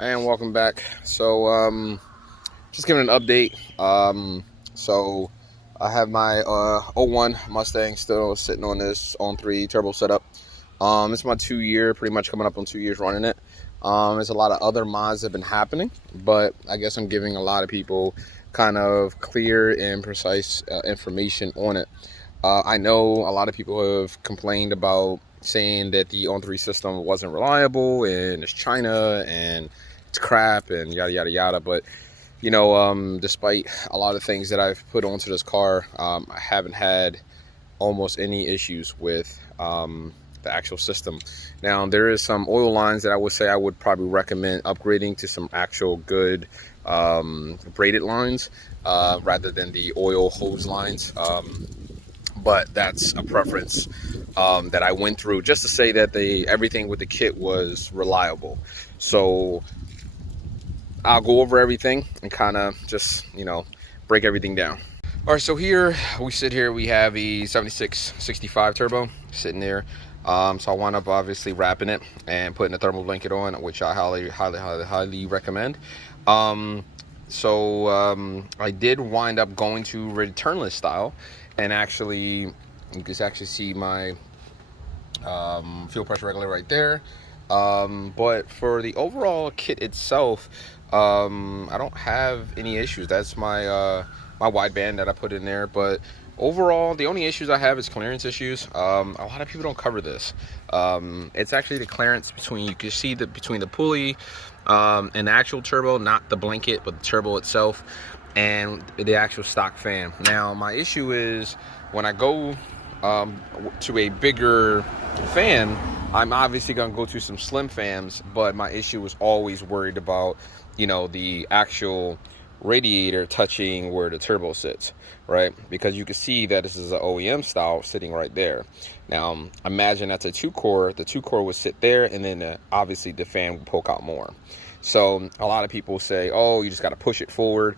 And welcome back. Just giving an update. So I have my '01 Mustang still sitting on this on 3 turbo setup. It's my 2 year, pretty much coming up on 2 years running it. There's a lot of other mods that have been happening, but I guess I'm giving a lot of people kind of clear and precise information on it. I know a lot of people have complained about saying that the on 3 system wasn't reliable and it's China and it's crap and yada yada yada. But despite a lot of things that I've put onto this car, I haven't had almost any issues with the actual system. Now there is some oil lines that I would say I would probably recommend upgrading to some actual good braided lines rather than the oil hose lines. But that's a preference that I went through just to say that everything with the kit was reliable. So I'll go over everything and kind of just, break everything down. All right, so here we have a 7665 turbo sitting there. So I wound up obviously wrapping it and putting a thermal blanket on, which I highly recommend. I did wind up going to returnless style, and actually you can actually see my fuel pressure regulator right there. But for the overall kit itself, I don't have any issues. That's my my wideband that I put in there. But overall, the only issues I have is clearance issues. A lot of people don't cover this. It's actually the clearance between, you can see that between the pulley and the actual turbo, not the blanket, but the turbo itself, and the actual stock fan. Now, my issue is when I go to a bigger fan, I'm obviously going to go to some slim fans, but my issue was always worried about, the actual radiator touching where the turbo sits, right? Because you can see that this is an OEM style sitting right there. Now, imagine that's a 2-core. The 2-core would sit there, and then obviously the fan would poke out more. So a lot of people say, oh, you just got to push it forward.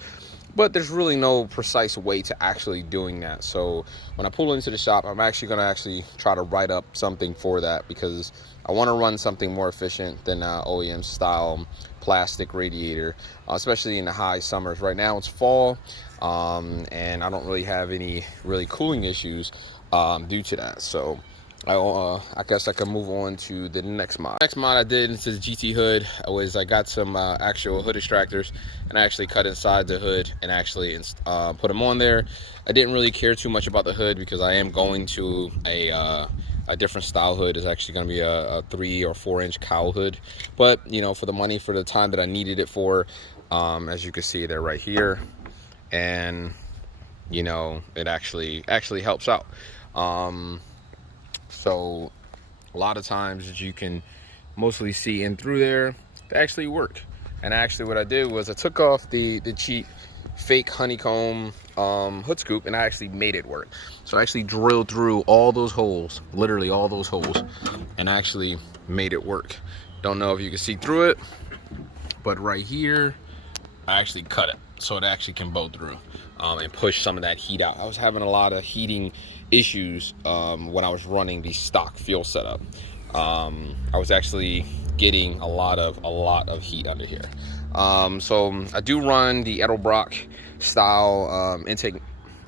But there's really no precise way to actually doing that. So when I pull into the shop, I'm actually going to try to write up something for that, because I want to run something more efficient than OEM style plastic radiator, especially in the high summers. Right now it's fall, and I don't really have any cooling issues due to that. So I guess I can move on to the next mod. Next mod I did is GT hood. I got some actual hood extractors, and I actually cut inside the hood and actually put them on there. I didn't really care too much about the hood because I am going to a different style hood. Is actually going to be a 3 or 4 inch cowl hood. But for the money, for the time that I needed it for, as you can see, they're right here, and it actually helps out. So a lot of times, as you can mostly see in through there, they actually work. And actually what I did was I took off the cheap fake honeycomb hood scoop, and I actually made it work. So I actually drilled through all those holes, literally all those holes, and actually made it work. Don't know if you can see through it, but right here I actually cut it so it actually can bow through and push some of that heat out. I was having a lot of heating issues when I was running the stock fuel setup. I was actually getting a lot of heat under here. So I do run the Edelbrock style intake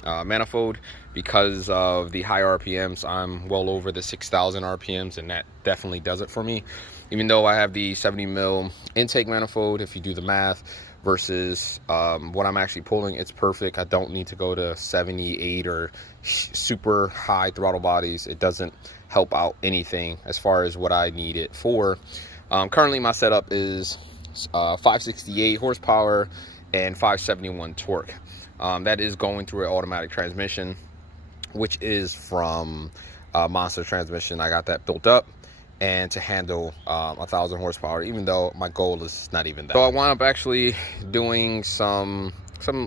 manifold because of the high RPMs. I'm well over the 6,000 RPMs, and that definitely does it for me. Even though I have the 70 mil intake manifold, if you do the math versus what I'm actually pulling, it's perfect. I don't need to go to 78 or super high throttle bodies. It doesn't help out anything as far as what I need it for. Currently my setup is 568 horsepower and 571 torque. That is going through an automatic transmission, which is from Monster Transmission. I got that built up and to handle 1,000 horsepower, even though my goal is not even that. So I wound up actually doing some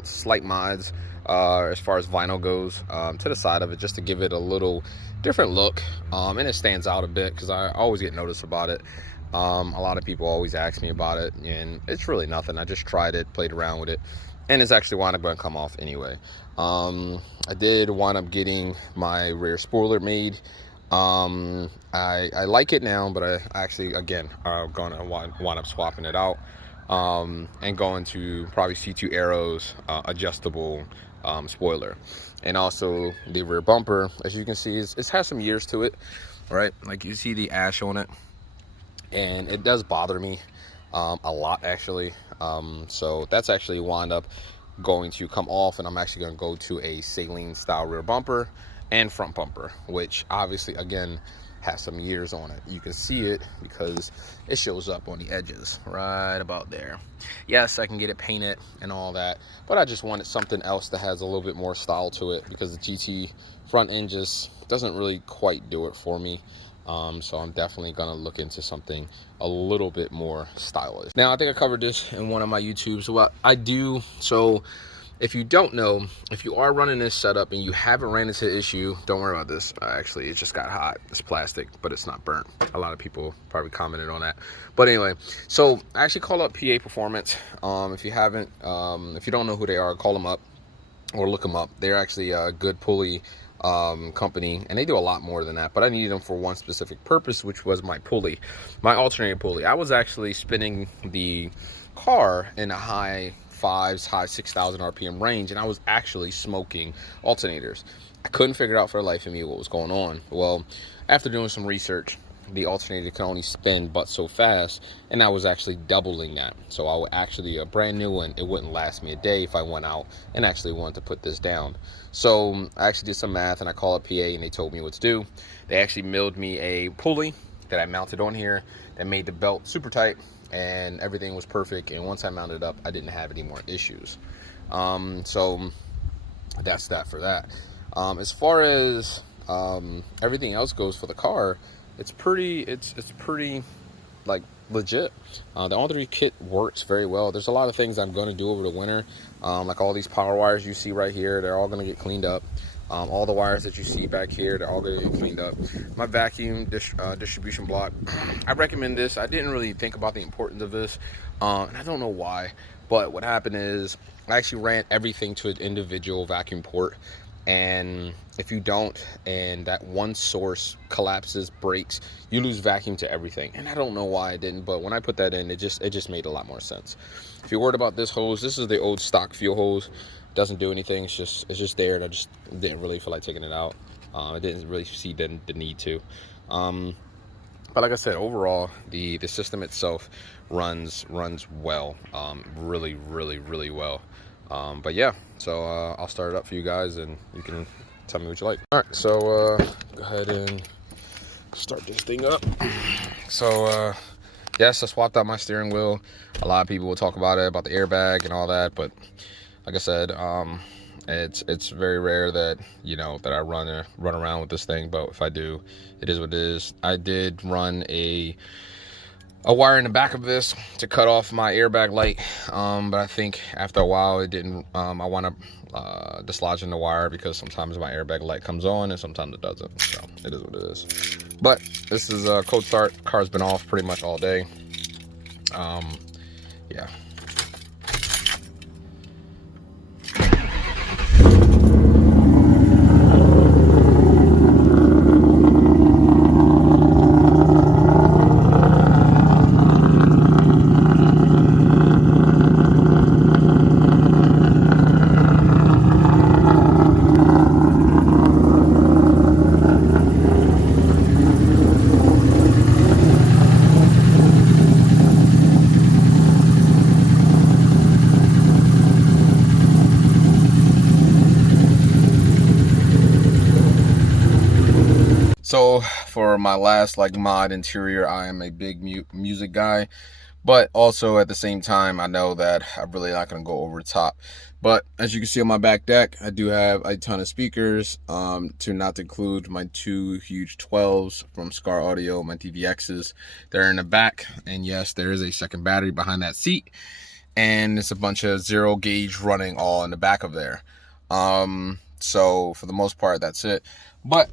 slight mods as far as vinyl goes to the side of it, just to give it a little different look, and it stands out a bit because I always get noticed about it. A lot of people always ask me about it, and it's really nothing. I just tried it, played around with it, and it's actually wound up going to come off anyway. I did wind up getting my rear spoiler made. I like it now, but I actually, again, I'm gonna wind up swapping it out. and going to probably C2 Arrows adjustable spoiler. And also the rear bumper, as you can see, it has some years to it, right? Like you see the ash on it, and it does bother me a lot, actually. So that's actually wound up going to come off, and I'm actually going to go to a saline style rear bumper and front bumper, which obviously, again, has some years on it. You can see it because it shows up on the edges right about there. Yes, I can get it painted and all that, but I just wanted something else that has a little bit more style to it, because the GT front end just doesn't really quite do it for me. So I'm definitely gonna look into something a little bit more stylish. Now, I think I covered this in one of my YouTubes. What I do, so if you don't know, if you are running this setup and you haven't ran into the issue, don't worry about this. Actually, it just got hot. It's plastic, but it's not burnt. A lot of people probably commented on that. But anyway, so I actually call up PA Performance. If you haven't, if you don't know who they are, call them up or look them up. They're actually a good pulley company, and they do a lot more than that, but I needed them for one specific purpose, which was my pulley, my alternator pulley. I was actually spinning the car in a high 5s, high 6,000 RPM range, and I was actually smoking alternators. I couldn't figure out for the life of me what was going on. Well, after doing some research, the alternator can only spin but so fast, and I was actually doubling that. So I would actually, a brand new one, it wouldn't last me a day if I went out and actually wanted to put this down. So I actually did some math, and I called up PA, and they told me what to do. They actually milled me a pulley that I mounted on here that made the belt super tight, and everything was perfect. And once I mounted it up, I didn't have any more issues. So that's that for that. As far as everything else goes for the car, it's pretty like legit. The all-3 kit works very well. There's a lot of things I'm going to do over the winter, like all these power wires you see right here, they're all going to get cleaned up. All the wires that you see back here, they're all going to get cleaned up. My vacuum distribution block, I recommend this. I didn't really think about the importance of this, and I don't know why, but what happened is I actually ran everything to an individual vacuum port. And if you don't, and that one source collapses, breaks, you lose vacuum to everything. And I don't know why I didn't, but when I put that in, it just made a lot more sense. If you're worried about this hose, this is the old stock fuel hose. Doesn't do anything. It's just there, and I just didn't really feel like taking it out. I didn't really see the need to. But like I said, overall, the system itself runs well, really well. But yeah, so I'll start it up for you guys, and you can tell me what you like. All right, so go ahead and start this thing up. So yes, I swapped out my steering wheel. A lot of people will talk about it, about the airbag and all that, but like I said, it's very rare that, you know, that I run around with this thing. But if I do, it is what it is. I did run a wire in the back of this to cut off my airbag light, but I think after a while it didn't. I wound up dislodging the wire, because sometimes my airbag light comes on and sometimes it doesn't. So it is what it is. But this is a cold start. Car's been off pretty much all day. Yeah. So for my last mod interior, I am a big music guy, but also at the same time, I know that I'm really not going to go over the top. But as you can see on my back deck, I do have a ton of speakers, to not include my 2 huge 12s from Scar Audio, my TVXs. They're in the back, and yes, there is a second battery behind that seat, and it's a bunch of 0 gauge running all in the back of there. So for the most part, that's it. But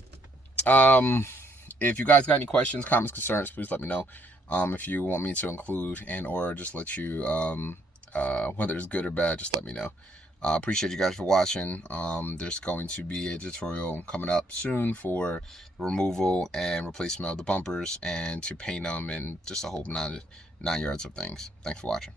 if you guys got any questions, comments, concerns, please let me know. If you want me to include and or just let you, whether it's good or bad, just let me know. Appreciate you guys for watching. There's going to be a tutorial coming up soon for removal and replacement of the bumpers, and to paint them, and just a whole 9 yards of things. Thanks for watching.